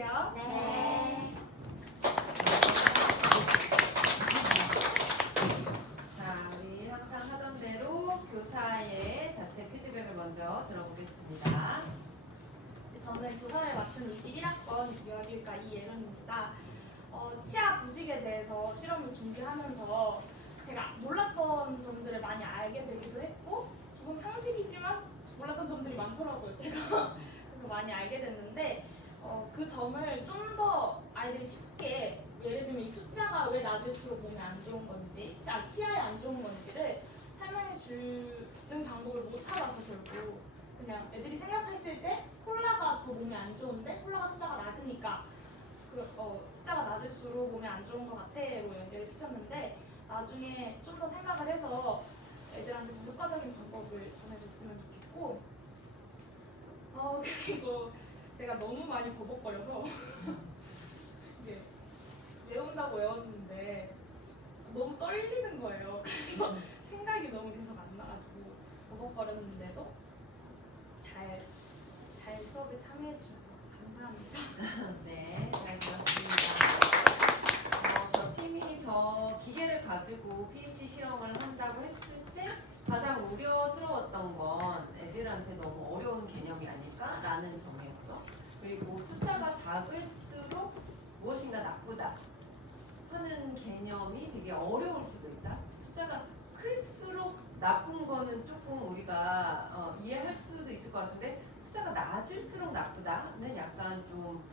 주세요. 네. 자, 우리 항상 하던 대로 교사의 자체 피드백을 먼저 들어보겠습니다. 저는 교사를 맡은 21학번 유아교육과 이예은입니다. 치아 부식에 대해서 실험을 준비하면서 제가 몰랐던 점들을 많이 알게 되기도 했고, 조금 상식이지만 몰랐던 점들이 많더라고요. 제가 그래서 많이 알게 됐는데, 그 점을 좀 더 아이들이 쉽게, 예를 들면 이 숫자가 왜 낮을수록 몸에 안 좋은 건지, 치아에 안 좋은 건지를 설명해 주는 방법을 못 찾아서 결국 그냥 애들이 생각했을 때 콜라가 더 몸에 안 좋은데 콜라가 숫자가 낮으니까 숫자가 낮을수록 몸에 안 좋은 것 같아로 연결을 시켰는데, 나중에 좀 더 생각을 해서 애들한테 더 효과적인 방법을 전해줬으면 좋겠고, 그리고 제가 너무 많이 버벅거려서 이게 외운다고 외웠는데 너무 떨리는 거예요. 그래서 생각이 너무 계속 안 나가지고 버벅거렸는데도 잘 수업에 참여해 주셔서 감사합니다. 네, 잘 들었습니다. 저 팀이 저 기계를 가지고 pH 실험을 한다고 했을 때 가장 우려스러웠던 건 애들한테 너무 어려운 개념이 아닐까라는 점이었어. 그리고 숫자가 작을수록 무엇인가 나쁘다 하는 개념이 되게 어려울 수도 있다. 숫자가 클수록 나쁜 거는 조금 우리가 이해할 수도 있을 것 같은데, 숫자가 낮을수록 나쁘다는 약간 좀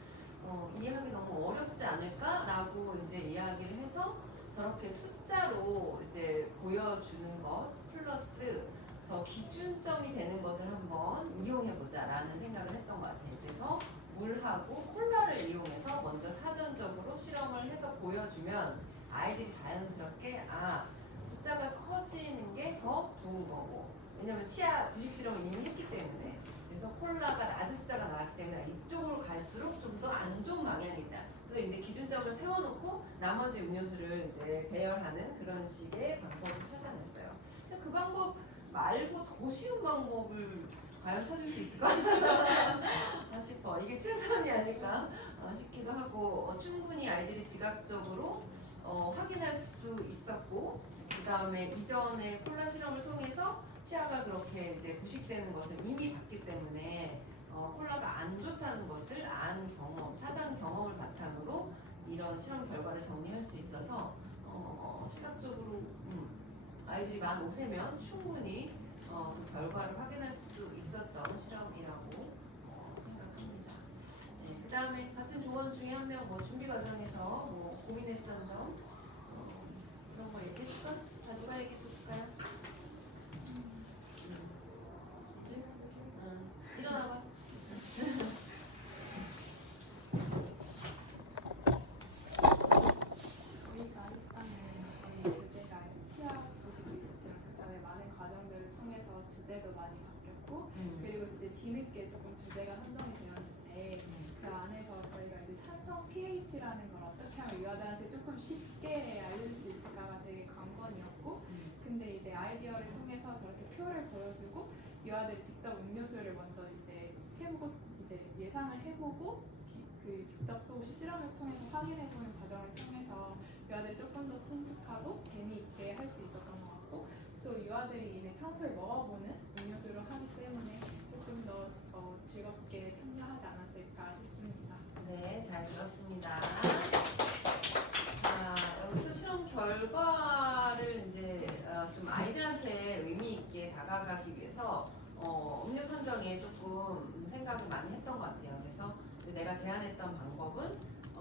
이해하기 너무 어렵지 않을까라고 이제 이야기를 해서 저렇게 숫자로 이제 보여주는 것 플러스 저 기준점이 되는 것을 한번 이용해보자라는 생각을 했던 것 같아요. 그래서 물하고 콜라를 이용해서 먼저 사전적으로 실험을 해서 보여주면 아이들이 자연스럽게 숫자가 커지는 게 더 좋은 거고, 왜냐면 치아 부식 실험을 이미 했기 때문에, 그래서 콜라가 낮은 숫자가 나왔기 때문에 이쪽으로 갈수록 좀 더 안 좋은 방향이 있다. 그래서 이제 기준점을 세워놓고 나머지 음료수를 이제 배열하는 그런 식의 방법을 찾아냈어요. 근데 그 방법 말고 더 쉬운 방법을 과연 찾을 수 있을까 싶어. 이게 최선이 아닐까 싶기도 하고, 충분히 아이들이 지각적으로 확인할 수 있었고, 그 다음에 이전에 콜라 실험을 통해서 치아가 그렇게 이제 부식되는 것을 이미 봤기 때문에 콜라가 안 좋다는 것을 안 경험, 사전 경험을 바탕으로 이런 실험 결과를 정리할 수 있어서 시각적으로 아이들이 만 5세면 충분히 그 결과를 확인할 수 있었던 실험이라고 생각합니다. 네, 그 다음에 같은 조원 중에 한 명 준비 과정에서 고민했던 점 그런 거 얘기해 줄까? 누가 얘기해 줄까요? 이제? 일어나봐. 저희가 일단은 저희 주제가 치아 부식이 있었지만 그 전에 많은 과정들을 통해서 주제도 많이 바뀌었고, 그리고 이제 뒤늦게 조금 주제가 선정이 되었는데, 그 안에서 저희가 이제 산성 pH라는 걸 어떻게 하면 유아들한테 조금 쉽게 알릴 수 있을까가 되게 관건이었고, 근데 이제 아이디어를 통해서 저렇게 표를 보여주고 유아들이 직접 음료수를 먼저 이제 해보고 이제 예상을 해보고 그 직접 또 실험을 통해서 확인해보는 과정을 통해서 유아들이 조금 더 친숙하고 재미있게 할 수 있었던 것 같고, 또 유아들이 이제 평소에 먹어보는 음료수를 하기 때문에 조금 더 즐겁게 참여하지 않았을까 싶습니다. 네, 잘 들었습니다. 자, 여기서 실험 결과를 이제 좀 아이들한테 의미 있게 다가가기 위해서 음료 선정에 조금 생각을 많이 했던 것 같아요. 그래서 내가 제안했던 방법은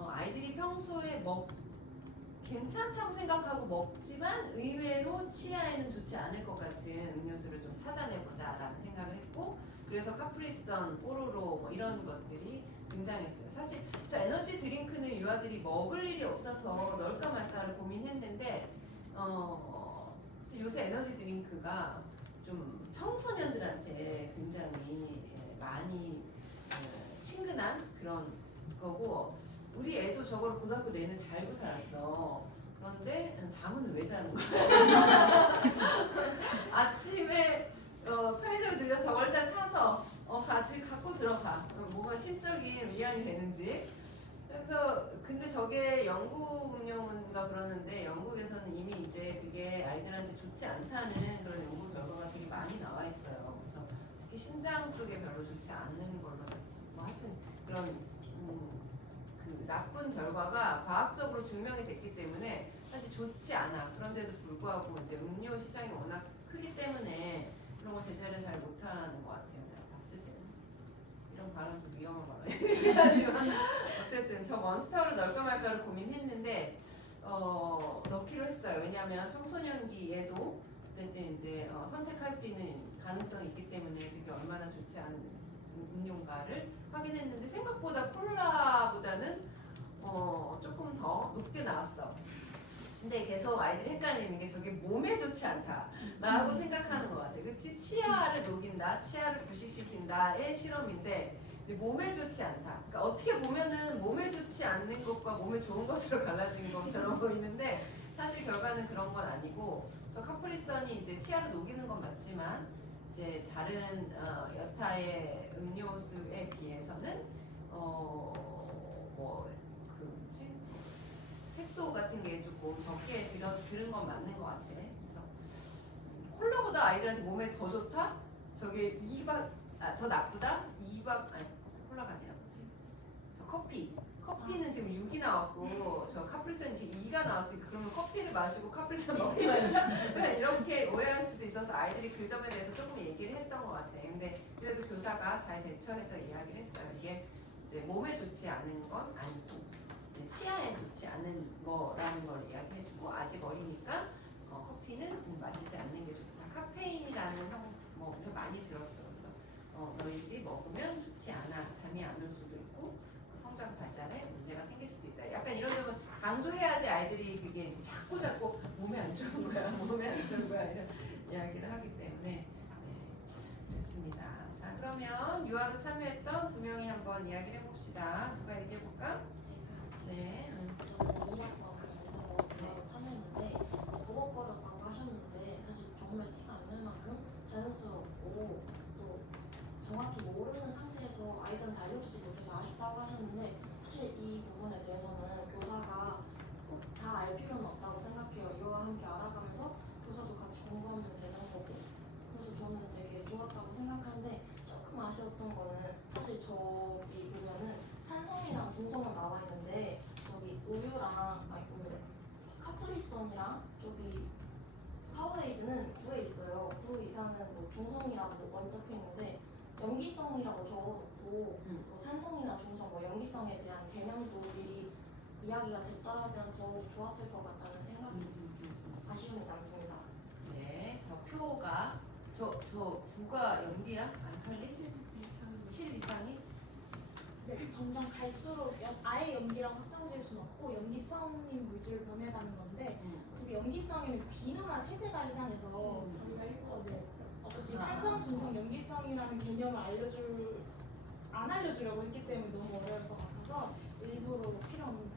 아이들이 평소에 괜찮다고 생각하고 먹지만 의외로 치아에는 좋지 않을 것 같은 음료수를 좀 찾아내보자라는 생각을 했고, 그래서 카프리선, 뽀로로 이런 것들이 등장했어요. 사실 저 에너지 드링크는 유아들이 먹을 일이 없어서 넣을까 말까를 고민했는데 요새 에너지 드링크가 좀 청소년들한테 굉장히 많이 친근한 그런 거고, 우리 애도 저걸 고등학교 내내 다 알고 살았어. 그런데 잠은 왜 자는 거야? 아침에 편의점에 들려서 저걸 일단 사서 같이 갖고 들어가. 뭔가 심적인 위안이 되는지. 그래서 근데 저게 영국 음료인가 그러는데 영국에서는 이미 이제 그게 아이들한테 좋지 않다는 그런 연구 결과가 되게 많이 나와 있어요. 그래서 특히 심장 쪽에 별로 좋지 않는 걸로 뭐 하여튼 그런 그 나쁜 결과가 과학적으로 증명이 됐기 때문에 사실 좋지 않아. 그런데도 불구하고 이제 음료 시장이 워낙 크기 때문에 그런 거 제재를 잘 못하는 것 같아요. 내가 봤을 때는 이런 발언도 위험한 발언이긴 하지만 어쨌든 저 몬스터를 넣을까 말까를 고민했는데 넣기로 했어요. 왜냐하면 청소년기에도 어쨌든 이제 선택할 수 있는 가능성이 있기 때문에 그게 얼마나 좋지 않은 음료인가를 확인했는데 생각보다 콜라보다는 조금 더 높게 나왔어. 근데 계속 아이들이 헷갈리는 게 저게 몸에 좋지 않다라고 생각하는 것 같아. 그치? 치아를 녹인다, 치아를 부식시킨다의 실험인데 몸에 좋지 않다. 그러니까 어떻게 보면은 몸에 좋지 않는 것과 몸에 좋은 것으로 갈라지는 것처럼 보이는데 사실 결과는 그런 건 아니고 저 카프리선이 이제 치아를 녹이는 건 맞지만 이제 다른 여타의 음료수에 비해서는 그 뭐지? 색소 같은 게 조금 적게 들은 건 맞는 것 같아. 그래서 콜라보다 아이들한테 몸에 더 좋다? 저게 더 나쁘다? 아니 콜라가 아니라 뭐지? 저 커피는 지금 6이 나왔고 저 카프리선 지금 2가 나왔으니까 그러면 커피를 마시고 카프리선 먹지 말자 이렇게 오해할 수도 있어서 아이들이 그 점에 대해서 조금 얘기를 했던 것 같아. 근데 그래도 교사가 잘 대처해서 이야기를 했어요. 이게 이제 몸에 좋지 않은 건 아니고 치아에 좋지 않은 거라는 걸 이야기해주고 아직 어리니까 커피는 마시지 않는 게 좋다. 카페인이라는 뭐 많이 들었어. 그래서 너희들이 먹으면 좋지 않아. 잠이 안 올 수도 있고 성장 발달에 문제가 생길 수도 있다. 약간 이런 점은 강조해야지 아이들이 그게 이제 자꾸 몸에 안 좋은 거야, 몸에 안 좋은 거야 이런 이야기를 하기 때문에 그렇습니다. 자 그러면 유아로 참여했던 두 명이 한번 이야기를 해봅시다. 누가 얘기해 볼까? 네. 저는 1학번에서 참여했는데 버벅거렸다고 하셨는데 사실 정말 티가 안 날 만큼 자연스럽고 또 정확히 모르는 상태에서 아이들한테 알려주지 못해서 아쉽다고 하셨는데 사실 이 부분에 대해서는 교사가 꼭 다 알 필요는 없다고 생각해요. 이와 함께 알아가면서 교사도 같이 공부하면 되는 거고 그래서 저는 되게 좋았다고 생각하는데 조금 아쉬웠던 거는 사실 저기 보면은 산성이랑 중성은 나와 있는데 저기 우유랑 카프리선이랑 저기 파워에이드는 9에 있어요. 9 이상은 뭐 중성이라고 언급해 있는데 염기성이라고 적어놓고 뭐 산성이나 중성, 뭐 염기성에 대한 개념도 미리 이야기가 됐더라면 더 좋았을 것 같다는 생각이 아쉬움이 남습니다. 네, 저 표가 저 9가 연기야? 알칼리? 7 이상이? 네, 점점 갈수록 아예 염기랑 확정지을 수는 없고 염기성인 물질을 보내가는 건데 어차피 염기성에는 비누나 세제가 해당해서 어차피 산성, 중성, 염기성이라는 개념을 안 알려주려고 했기 때문에 너무 어려울 것 같아서 일부러 필요 없는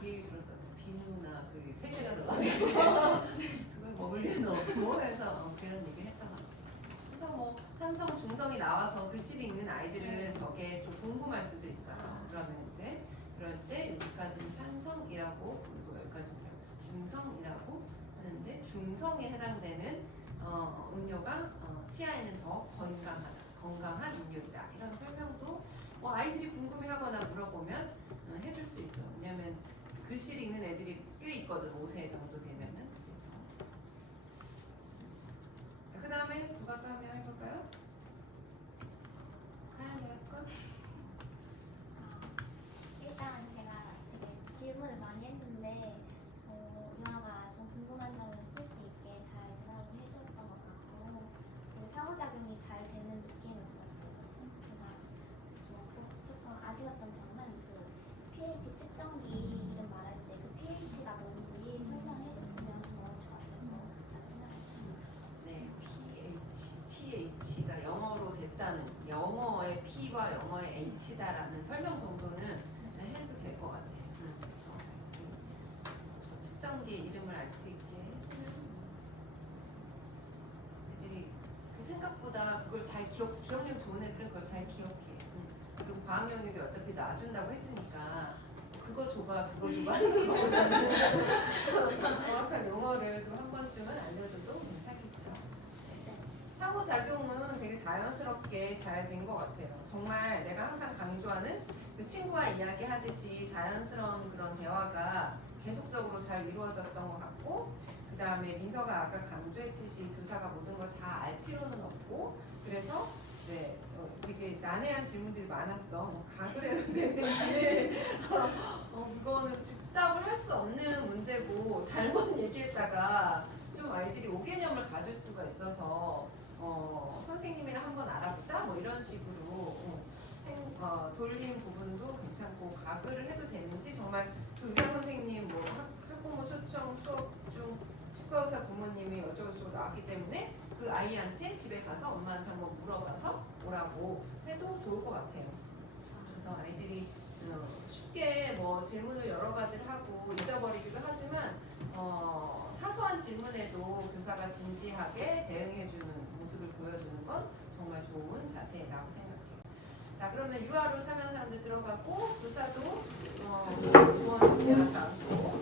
그 얘기 들었다. 비누나 그 세제가 들어가서 그걸 먹을 리는 없고 해서 그런 얘기를 했던 것 같아요. 그래서 뭐 산성, 중성이 나와서 글씨를 읽는 아이들은 저게 좀 궁금할 수도 있어요. 그러면 이제 그럴 때 여기까지는 산성이라고 그리고 여기까지는 중성이라고 하는데 중성에 해당되는 음료가 치아에는 더 건강한 음료이다. 이런 설명도 뭐 아이들이 궁금해하거나 물어보면 해줄 수 있어. 왜냐면 글씨를 읽는 애들이 꽤 있거든. 5세 정도 되면은. 그 다음에 누가 또 하면 해볼까요? 하얀이 할까? 일단 제가 되게 질문을 많이 했는데 유아가 좀 궁금한 점을 풀 수 있게 잘 대답을 해주었던 것 같고 그리고 상호작용이 잘 되는 느낌을 받았어요. 그래서 좋았고 조금 아쉬웠던 점은 그 pH 측정기 이름 말할 때 그 pH가 뭔지 설명해줬으면 너무 좋았을 것 같다는 생각했습니다. 네, pH가 영어로 됐다는 영어의 P와 영어의 H다라는 설명 정도는 해도 될 것 같아요. 저 측정기의 이름을 알 수 있게 해주면 애들이 생각보다 그걸 잘 기억력 좋은 애들은 그걸 잘 기억해. 그리고 과학 영역이 어차피 놔준다고 했으니까 그거 줘봐 하는 거보다는 정확한 용어를 좀 한 번쯤은 알려줘도 괜찮겠죠. 상호작용은 되게 자연스럽게 잘 된 것 같아요. 정말 내가 항상 강조하는 그 친구와 이야기하듯이 자연스러운 그런 대화가 계속적으로 잘 이루어졌던 것 같고, 그 다음에 민서가 아까 강조했듯이 교사가 모든 걸 다 알 필요는 없고, 그래서 이제 되게 난해한 질문들이 많았어. 뭐 각을 해도 되는지 그거는 즉답을 할 수 없는 문제고, 잘못 얘기했다가 좀 아이들이 오개념을 가질 수가 있어서 선생님이랑 한번 알아보자 뭐 이런 식으로 돌린 부분도 괜찮고, 가글을 해도 되는지 정말 그 의사 선생님 뭐 학부모 초청 수업 중 치과의사 부모님이 어쩌고저쩌고 나왔기 때문에 그 아이한테 집에 가서 엄마한테 한번 물어봐서 오라고 해도 좋을 것 같아요. 그래서 아이들이 쉽게 뭐 질문을 여러 가지를 하고 잊어버리기도 하지만 사소한 질문에도 교사가 진지하게 대응해주는 모습을 보여주는 건 정말 좋은 자세라고 생각해요. 자, 그러면 유아로 참여한 사람들 들어가고, 교사도 조언 대화도 하고,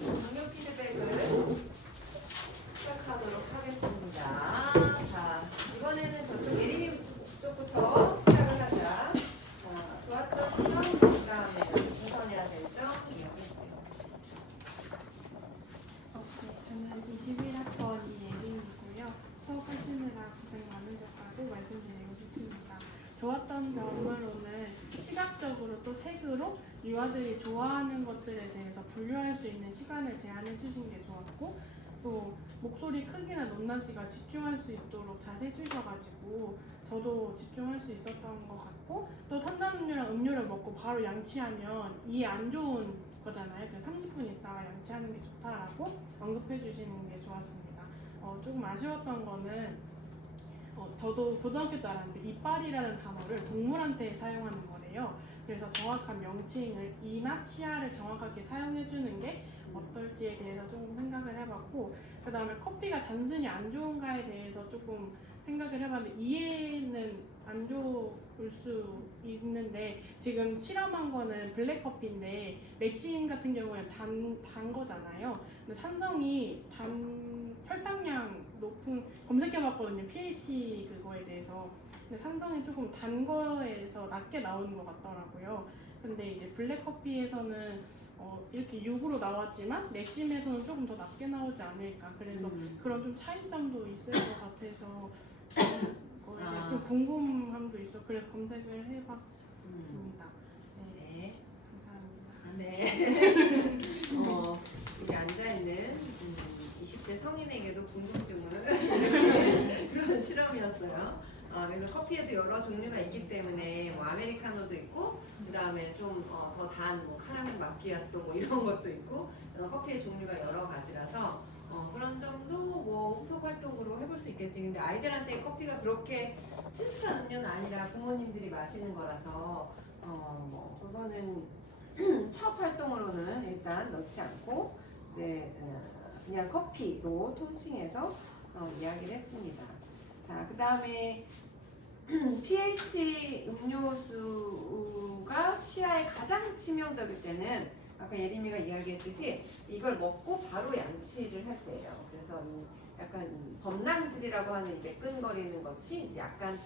강요 피드백을 시작하도록 하겠습니다. 자, 이번에는 저쪽 예림이 쪽부터 시작을 하자. 자, 좋았던 점, 그 다음에 개선해야 될 점 이야기해주세요. 저는 21학번 이예림이고요. 수업하시느라 고생 많으셨다고 말씀드리고 싶습니다. 좋았던 점으로는 시각적으로 또 색으로 유아들이 좋아하는 것들에 대해서 분류할 수 있는 시간을 제안해 주신 게 좋았고, 또 목소리 크기나 높낮이가 집중할 수 있도록 잘 해주셔가지고 저도 집중할 수 있었던 것 같고, 또 탄산음료랑 음료를 먹고 바로 양치하면 이해 안 좋은 거잖아요. 그래서 30분 있다가 양치하는 게 좋다라고 언급해 주시는 게 좋았습니다. 조금 아쉬웠던 거는 저도 고등학교 때 알았는데 이빨이라는 단어를 동물한테 사용하는 거래요. 그래서 정확한 명칭을 이나 치아를 정확하게 사용해 주는 게 어떨지에 대해서 조금 생각을 해봤고, 그 다음에 커피가 단순히 안 좋은가에 대해서 조금 생각을 해봤는데, 이해는 안 좋을 수 있는데 지금 실험한 거는 블랙커피인데 맥심 같은 경우는 단 거잖아요. 근데 산성이 혈당량 높은, 검색해봤거든요, pH 그거에 대해서. 근데 산성이 조금 단 거에서 낮게 나오는 것 같더라고요. 근데 이제 블랙커피에서는 이렇게 6으로 나왔지만 맥심에서는 조금 더 낮게 나오지 않을까. 그래서 그런 좀 차이점도 있을 것 같아서 거에 대해 좀 궁금함도 있어. 그래서 검색을 해봤습니다. 네. 감사합니다. 네. 여기 앉아있는 20대 성인에게도 궁금증을 그런 실험이었어요. 그래서 커피에도 여러 종류가 있기 때문에 뭐 아메리카노도 있고, 그 다음에 좀 더 단 뭐 카라멜 마키아또 뭐 이런 것도 있고, 커피의 종류가 여러 가지라서 그런 점도 뭐 후속 활동으로 해볼 수 있겠지. 근데 아이들한테 커피가 그렇게 친숙한 음료는 아니라 부모님들이 마시는 거라서 뭐 그거는 첫 활동으로는 일단 넣지 않고 이제 그냥 커피로 통칭해서 이야기를 했습니다. 자, 그 다음에 pH 음료수가 치아에 가장 치명적일 때는 아까 예림이가 이야기했듯이 이걸 먹고 바로 양치를 할 때예요. 그래서 약간 범랑질이라고 하는 매끈거리는 것이 이제 약간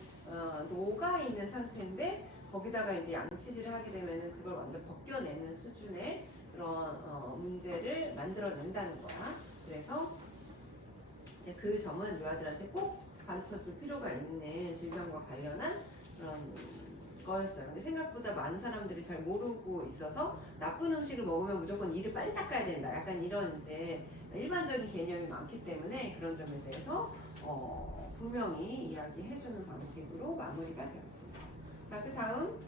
녹아 있는 상태인데, 거기다가 이제 양치질을 하게 되면은 그걸 완전 벗겨내는 수준의 그런 문제를 만들어낸다는 거야. 그래서 이제 그 점은 유아들한테 꼭 가르쳐줄 필요가 있는 질병과 관련한 그런 거였어요. 근데 생각보다 많은 사람들이 잘 모르고 있어서 나쁜 음식을 먹으면 무조건 이를 빨리 닦아야 된다. 약간 이런 이제 일반적인 개념이 많기 때문에 그런 점에 대해서 분명히 이야기해주는 방식으로 마무리가 되었습니다. 자, 그 다음,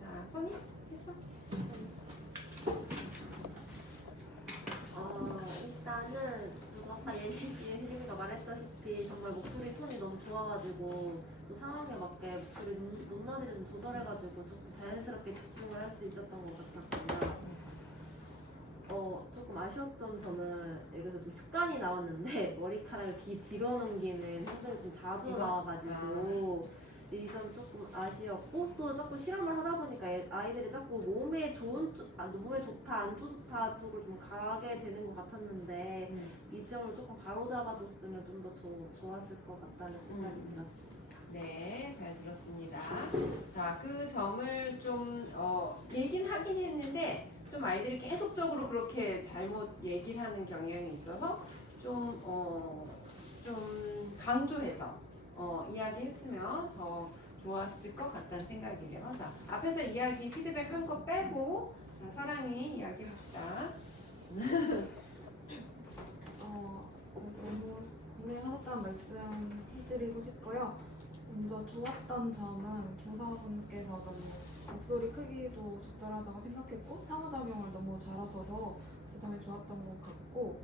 자, 선희 했어? 일단은 아까 예림이가 말했다시피 정말 목소리 톤이 너무 좋아가지고 그 상황에 맞게 목소리 높낮이를 좀 조절해가지고 조금 자연스럽게 집중을 할 수 있었던 것 같았고요. 조금 아쉬웠던 점은 여기서 좀 습관이 나왔는데 머리카락을 귀 뒤로 넘기는 행동이 좀 자주 나와가지고 이 점이 조금 아쉬웠고 또 자꾸 실험을 하다 보니까 아이들이 자꾸 몸에 몸에 좋다 안 좋다 쪽으로 좀 가게 되는 것 같았는데 이 점을 조금 바로잡아줬으면 좀 더 좋았을 것 같다는 생각이 들었습니다. 네, 잘 들었습니다. 자, 그 점을 좀 얘긴 하긴 했는데 좀 아이들이 계속적으로 그렇게 잘못 얘기를 하는 경향이 있어서 좀 강조해서 이야기했으면 더 좋았을 것 같다는 생각이에요. 자, 앞에서 이야기 피드백 한 거 빼고 자, 사랑이 이야기합시다. 너무 고생하셨다는 말씀 해드리고 싶고요. 먼저 좋았던 점은 교사분께서 너무 목소리 크기도 적절하다고 생각했고 상호작용을 너무 잘하셔서 그 점이 좋았던 것 같고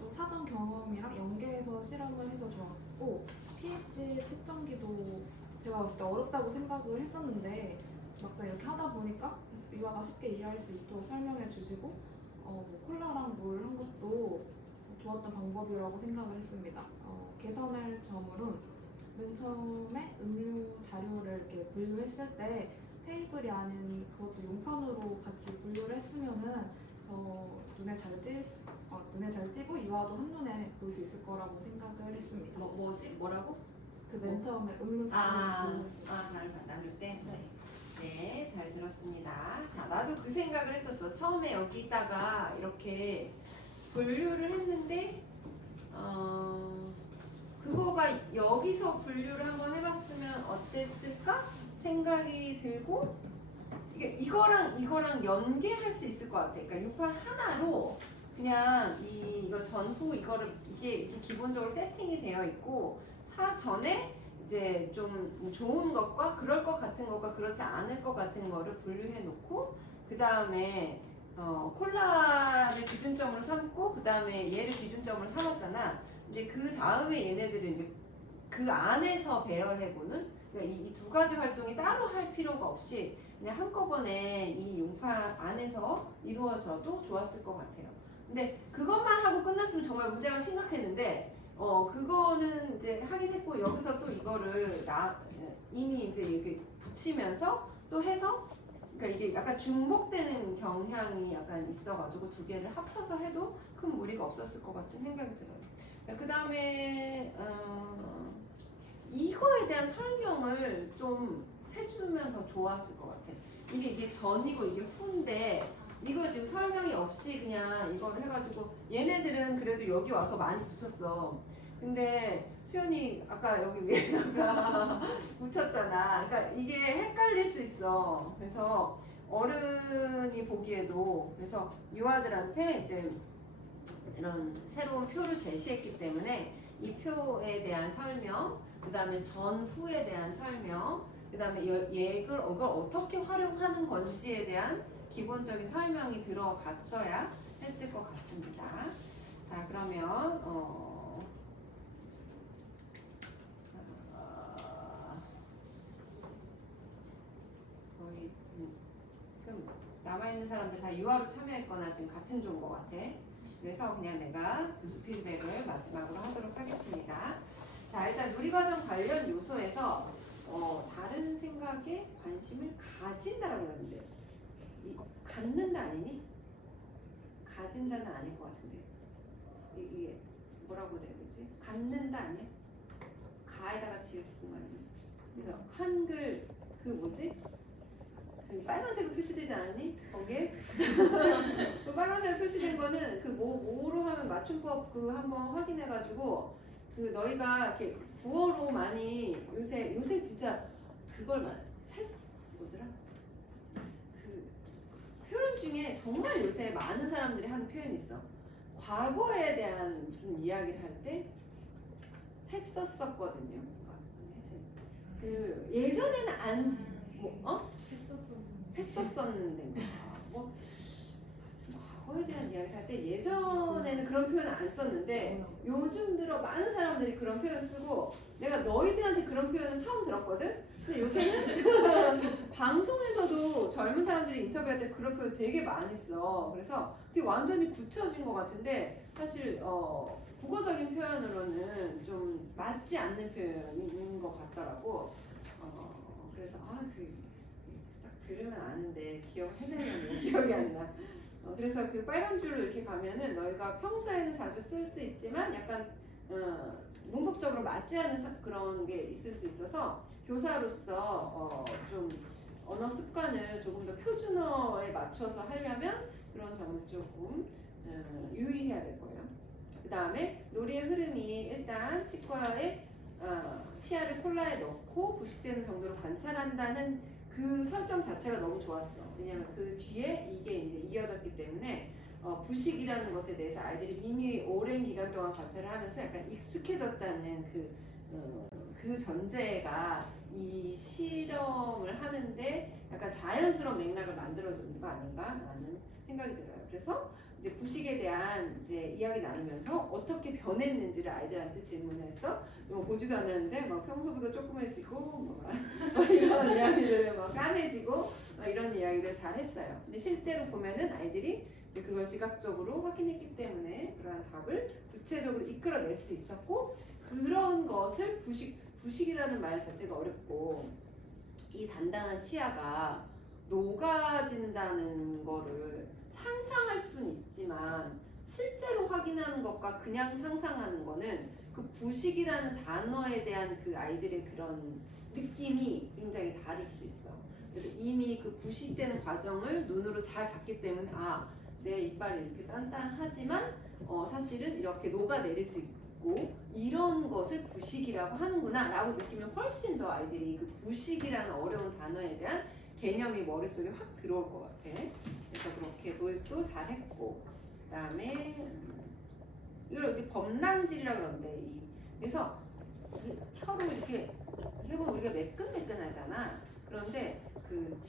또 사전 경험이랑 연계해서 실험을 해서 좋았고 pH 측정기도 제가 봤을 때 어렵다고 생각을 했었는데 막상 이렇게 하다 보니까 유아가 쉽게 이해할 수 있도록 설명해 주시고 뭐 콜라랑 물 한 것도 좋았던 방법이라고 생각을 했습니다. 개선할 점으로는 맨 처음에 음료 자료를 이렇게 분류했을 때 테이블이 아닌 그것도 용판으로 같이 분류를 했으면은 눈에 잘 띄고 유아도 한눈에 볼 수 있을 거라고 생각을 했습니다. 뭐라고? 그 맨 처음에 음료 자료 잘 나눌 때? 네. 네, 잘 들었습니다. 자, 나도 그 생각을 했었어. 처음에 여기다가 이렇게 분류를 했는데, 그거가 여기서 분류를 한번 해봤으면 어땠을까? 생각이 들고, 이거랑 연계할 수 있을 것 같아. 그러니까 6판 하나로 그냥 이거 전후 이게 기본적으로 세팅이 되어 있고, 사전에 이제 좀 좋은 것과 그럴 것 같은 것과 그렇지 않을 것 같은 거를 분류해 놓고 그 다음에 콜라를 기준점으로 삼고 그 다음에 얘를 기준점으로 삼았잖아. 이제 그 다음에 얘네들은 이제 그 안에서 배열해보는 그러니까 이 두 가지 활동이 따로 할 필요가 없이 그냥 한꺼번에 이 용판 안에서 이루어져도 좋았을 것 같아요. 근데 그것만 하고 끝났으면 정말 문제가 심각했는데 그거는 이제 하긴 했고 여기서 또 이거를 이미 이제 이렇게 붙이면서 또 해서 그러니까 이게 약간 중복되는 경향이 약간 있어가지고 두 개를 합쳐서 해도 큰 무리가 없었을 것 같은 생각이 들어요. 그 다음에 이거에 대한 설명을 좀 해주면 더 좋았을 것 같아. 이게 전이고 이게 후인데 이거 지금 설명이 없이 그냥 이거를 해가지고 얘네들은 그래도 여기 와서 많이 붙였어. 근데 수연이 아까 여기 위에다가 붙였잖아. 그러니까 이게 헷갈릴 수 있어. 그래서 어른이 보기에도 그래서 유아들한테 이제 이런 새로운 표를 제시했기 때문에 이 표에 대한 설명, 그 다음에 전후에 대한 설명, 그 다음에 이걸 어떻게 활용하는 건지에 대한 기본적인 설명이 들어갔어야 했을 것 같습니다. 자, 그러면 거의 지금 남아있는 사람들 다 유아로 참여했거나 지금 같은 조인 것 같아. 그래서 그냥 내가 교수 피드백을 마지막으로 하도록 하겠습니다. 자, 일단 누리과정 관련 요소에서 다른 생각에 관심을 가진다라고 그러는데 갖는다 아니니? 가진다는 아닐 것 같은데 이게 뭐라고 해야 되지? 갖는다 아니야? 가에다가 지을 쓰는 거 아니야? 그래서 한글 그 뭐지? 그 빨간색으로 표시되지 않았니? 거기에? 그 빨간색으로 표시된 거는 그 뭐로 하면 맞춤법 그 한번 확인해가지고 그 너희가 이렇게 구어로 많이 요새 진짜 그걸 뭐더라? 그 표현 중에 정말 요새 많은 사람들이 하는 표현이 있어. 과거에 대한 무슨 이야기를 할 때 했었거든요. 그 예전에는 했었었는데 과거에 대한 이야기를 할 때 예전에는 그런 표현을 안 썼는데 요즘 들어 많은 사람들이 그런 표현 쓰고 내가 너희들한테 그런 표현을 처음 들었거든. 근데 요새는 방송에서도 젊은 사람들이 인터뷰할 때 그런 표현 되게 많이 써. 그래서 그게 완전히 굳혀진 것 같은데 사실 국어적인 표현으로는 좀 맞지 않는 표현이 있는 것 같더라고. 그래서 딱 들으면 아는데 기억해내면 기억이 안 나. 그래서 그 빨간 줄로 이렇게 가면은 너희가 평소에는 자주 쓸 수 있지만 약간 문법적으로 맞지 않는 그런 게 있을 수 있어서 교사로서 좀 언어 습관을 조금 더 표준어에 맞춰서 하려면 그런 점을 조금 유의해야 될 거예요. 그 다음에 놀이의 흐름이 일단 치과에 치아를 콜라에 넣고 부식되는 정도로 관찰한다는 그 설정 자체가 너무 좋았어. 왜냐면 그 뒤에 이게 이제 이어졌기 때문에 부식이라는 것에 대해서 아이들이 이미 오랜 기간 동안 관찰을 하면서 약간 익숙해졌다는 그 전제가 이 실험을 하는데 약간 자연스러운 맥락을 만들어주는 거 아닌가라는 생각이 들어요. 그래서 이제 부식에 대한 이제 이야기 나누면서 어떻게 변했는지를 아이들한테 질문해서 보지도 않았는데 막 평소보다 조그매지고 이런 이야기들을 막 까매지고 이런 이야기들 잘 했어요. 근데 실제로 보면은 아이들이 이제 그걸 지각적으로 확인했기 때문에 그러한 답을 구체적으로 이끌어낼 수 있었고 그런 것을 부식이라는 말 자체가 어렵고 이 단단한 치아가 녹아진다는 거를 상상할 수는 있지만 실제로 확인하는 것과 그냥 상상하는 거는 그 부식이라는 단어에 대한 그 아이들의 그런 느낌이 굉장히 다를 수 있어. 그래서 이미 그 부식되는 과정을 눈으로 잘 봤기 때문에 내 이빨이 이렇게 단단하지만 사실은 이렇게 녹아내릴 수 있고 이런 것을 부식이라고 하는구나 라고 느끼면 훨씬 더 아이들이 그 부식이라는 어려운 단어에 대한 개념이 머릿속에 확 들어올 것 같아. 그래서 그렇게 도입도 잘했고 그 다음에 이걸 여기 범랑질이라고 그러는데 그래서 혀로 이렇게 해보면 우리가 매끈매끈하잖아. 그런데 그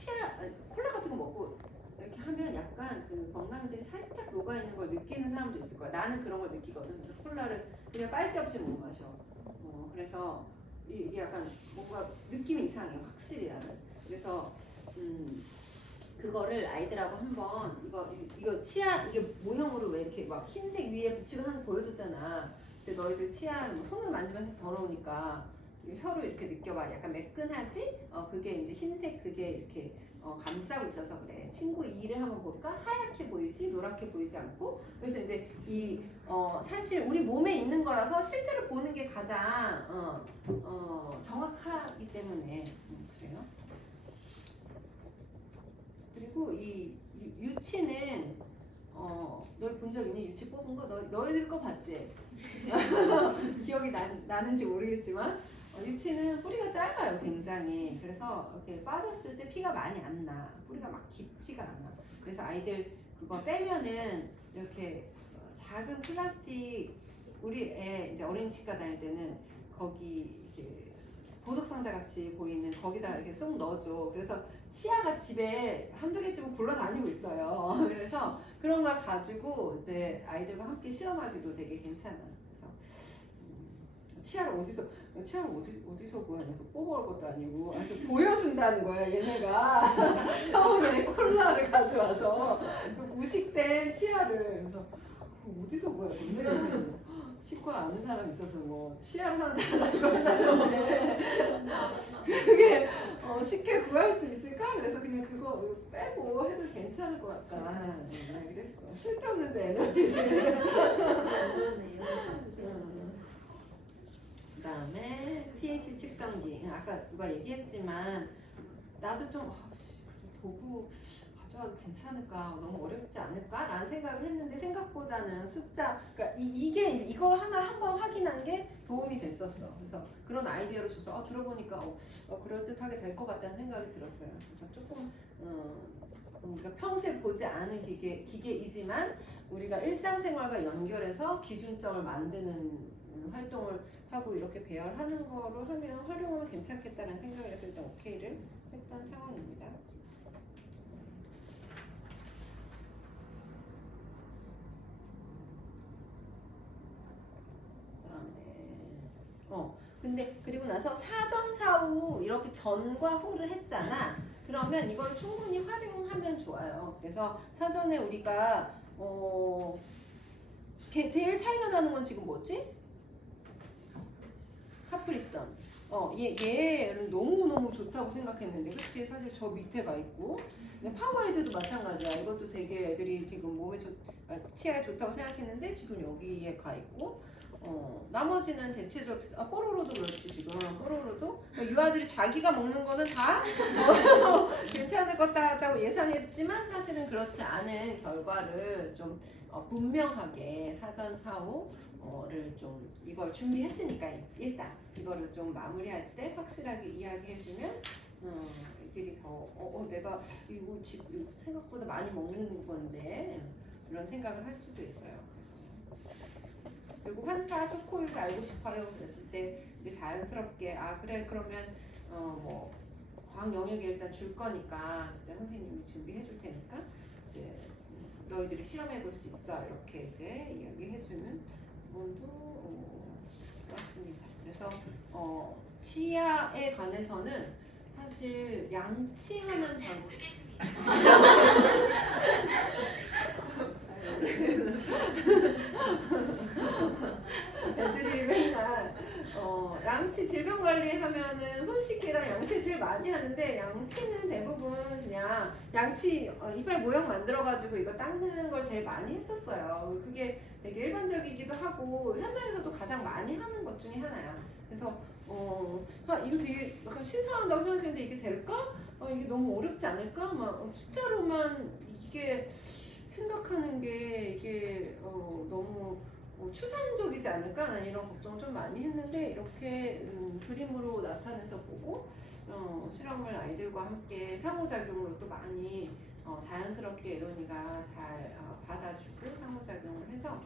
콜라 같은 거 먹고 이렇게 하면 약간 그 범랑질이 살짝 녹아있는 걸 느끼는 사람도 있을 거야. 나는 그런 걸 느끼거든. 그래서 콜라를 그냥 빨대 없이 못 마셔. 그래서 이게 약간 뭔가 느낌이 이상해. 확실히 나는. 그래서 그거를 아이들하고 한번 이거 치아 이게 모형으로 왜 이렇게 막 흰색 위에 붙이고 하는 거 보여줬잖아. 근데 너희들 치아 손으로 만지면서 더러우니까 혀로 이렇게 느껴봐. 약간 매끈하지? 그게 이제 흰색 그게 이렇게 감싸고 있어서 그래. 친구 이를 한번 볼까? 하얗게 보이지? 노랗게 보이지 않고. 그래서 이제 사실 우리 몸에 있는 거라서 실제로 보는 게 가장 정확하기 때문에 그래요. 그리고 이 유치는 너희 본 적 있니? 유치 뽑은 거? 너희들 거 봤지? 기억이 나는지 모르겠지만 유치는 뿌리가 짧아요 굉장히. 그래서 이렇게 빠졌을 때 피가 많이 안 나. 뿌리가 막 깊지가 않아. 그래서 아이들 그거 빼면은 이렇게 작은 플라스틱 우리 애 이제 어린이치과 다닐 때는 거기 이렇게 보석 상자 같이 보이는 거기다 이렇게 쏙 넣어줘. 그래서 치아가 집에 한두 개쯤은 굴러다니고 있어요. 그래서 그런 걸 가지고 이제 아이들과 함께 실험하기도 되게 괜찮아. 그래서 치아를 어디서 구하냐? 뽑아올 것도 아니고 그래서 보여준다는 거야 얘네가. 처음에 콜라를 가져와서 그 무식된 치아를. 그래서 어디서 구해야 돼? 치과 아는 사람 있어서 뭐 치아를 하나 달라고 한다는데 그게 쉽게 구할 수 있을까? 그래서 그냥 그거 빼고 해도 괜찮을 것 같다. 그랬어. 쓸데없는데 에너지를. 그 다음에 pH 측정기. 아까 누가 얘기했지만 나도 좀 도구 가져와도 괜찮을까? 너무 어렵지 않을까? 라는 생각을 했는데 생각보다는 숫자, 그러니까 이게 이제 이걸 한번 확인한 게 도움이 됐었어. 그래서 그런 아이디어를 줘서 들어보니까 그럴듯하게 될 것 같다는 생각이 들었어요. 그래서 조금 우리가 평소에 보지 않은 기계이지만 우리가 일상생활과 연결해서 기준점을 만드는 활동을 하고 이렇게 배열하는 거를 하면 활용하면 괜찮겠다는 생각을 해서 일단 오케이를 했던 상황입니다. 근데 그리고 나서 사전 사후 이렇게 전과 후를 했잖아. 그러면 이걸 충분히 활용하면 좋아요. 그래서 사전에 우리가 제일 차이가 나는 건 지금 뭐지? 카프리선. 얘는 너무너무 좋다고 생각했는데, 그치? 사실 저 밑에 가 있고. 근데 파워헤드도 마찬가지야. 이것도 되게 애들이 지금 치아에 좋다고 생각했는데, 지금 여기에 가 있고. 나머지는 대체적으로, 뽀로로도 그렇지, 지금. 뽀로로도. 유아들이 자기가 먹는 거는 다 괜찮을 것 같다고 예상했지만, 사실은 그렇지 않은 결과를 좀 분명하게 사전 사후를 좀 이걸 준비했으니까 일단 이거를 좀 마무리할 때 확실하게 이야기해주면 애들이 더 내가 이거 생각보다 많이 먹는 건데 이런 생각을 할 수도 있어요. 그리고 환타 초코우유도 알고 싶어요 그랬을 때 이제 자연스럽게 그래 그러면 뭐 과학 영역에 일단 줄 거니까 그때 선생님이 준비해 줄 테니까 이제 너희들이 실험해 볼 수 있어 이렇게 이제 이야기해주는 부분도 좋았습니다. 그래서 치아에 관해서는 사실 양치하는 장 애들이 맨날 양치 질병 관리하면은 손 씻기랑 양치 제일 많이 하는데 양치는 대부분 그냥 양치 이빨 모형 만들어가지고 이거 닦는 걸 제일 많이 했었어요. 그게 되게 일반적이기도 하고 현장에서도 가장 많이 하는 것 중에 하나야. 그래서 이거 되게 약간 신선하다고 생각했는데 이게 될까? 이게 너무 어렵지 않을까? 막 숫자로만 이게 생각하는 게 이게 너무 추상적이지 않을까? 난 이런 걱정 좀 많이 했는데 이렇게 그림으로 나타내서 보고 실험을 아이들과 함께 상호작용으로 또 많이 자연스럽게 에론이가 잘 받아주고 상호작용을 해서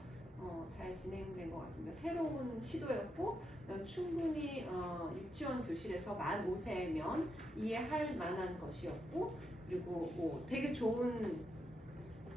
잘 진행된 것 같습니다. 새로운 시도였고 충분히 유치원 교실에서 만 5세면 이해할 만한 것이었고 그리고 뭐 되게 좋은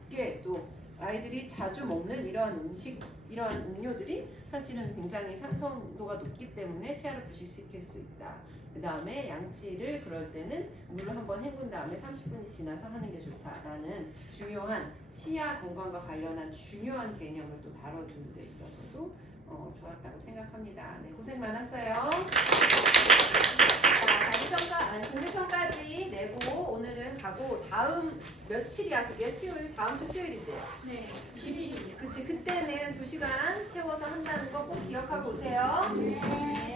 게 또 아이들이 자주 먹는 이러한 음식, 이러한 음료들이 사실은 굉장히 산성도가 높기 때문에 치아를 부식시킬 수 있다. 그 다음에 양치를 그럴 때는 물을 한번 헹군 다음에 30분이 지나서 하는 게 좋다라는 중요한 치아 건강과 관련한 중요한 개념을 또 다뤄주는 데 있어서도 좋았다고 생각합니다. 네, 고생 많았어요. 자, 공개평가지 내고 오늘은 가고 다음 며칠이야? 그게 수요일, 다음 주 수요일이지? 네, 7일이요. 그치, 그때는 2시간 채워서 한다는 거 꼭 기억하고 오세요. 네.